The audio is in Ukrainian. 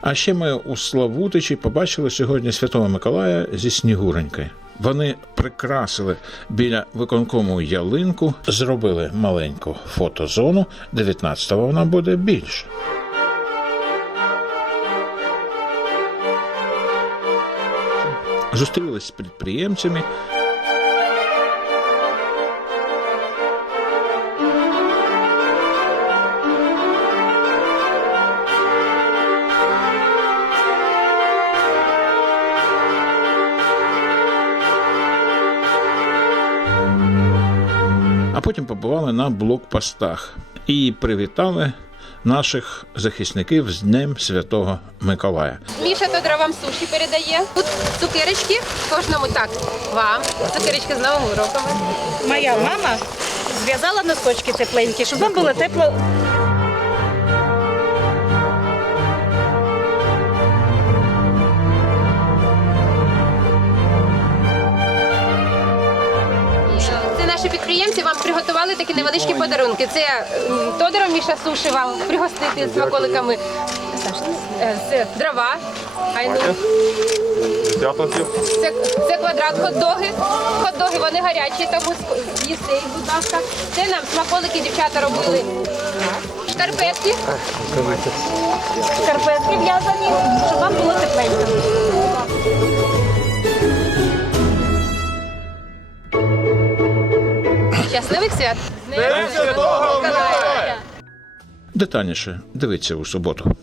А ще ми у Славутичі побачили сьогодні Святого Миколая зі Снігуренькою. Вони прикрасили біля виконкому ялинку, зробили маленьку фотозону. 19-го вона буде більше. Зустрілись з підприємцями. А потім побували на блокпостах і привітали наших захисників з Днем Святого Миколая. Міша Тодра вам суші передає. Тут цукерочки, кожному так. Вам. Цукерочки з новими роком. Моя мама зв'язала носочки тепленькі, щоб вам було тепло. Наші підприємці вам приготували такі невеличкі подарунки. Це м, Тодоров Міша суші вам пригостити з смаколиками. Е, Це дрова. Ну. Це, це квадрат хот-доги. Хот-доги вони гарячі, тому з'їсти їх, будь ласка. Це нам смаколики дівчата робили. Шкарпетки. Шкарпетки в'язані, щоб вам було тепленько. Щасливих свят! Днем Святого Миколая! Детальніше дивіться у суботу.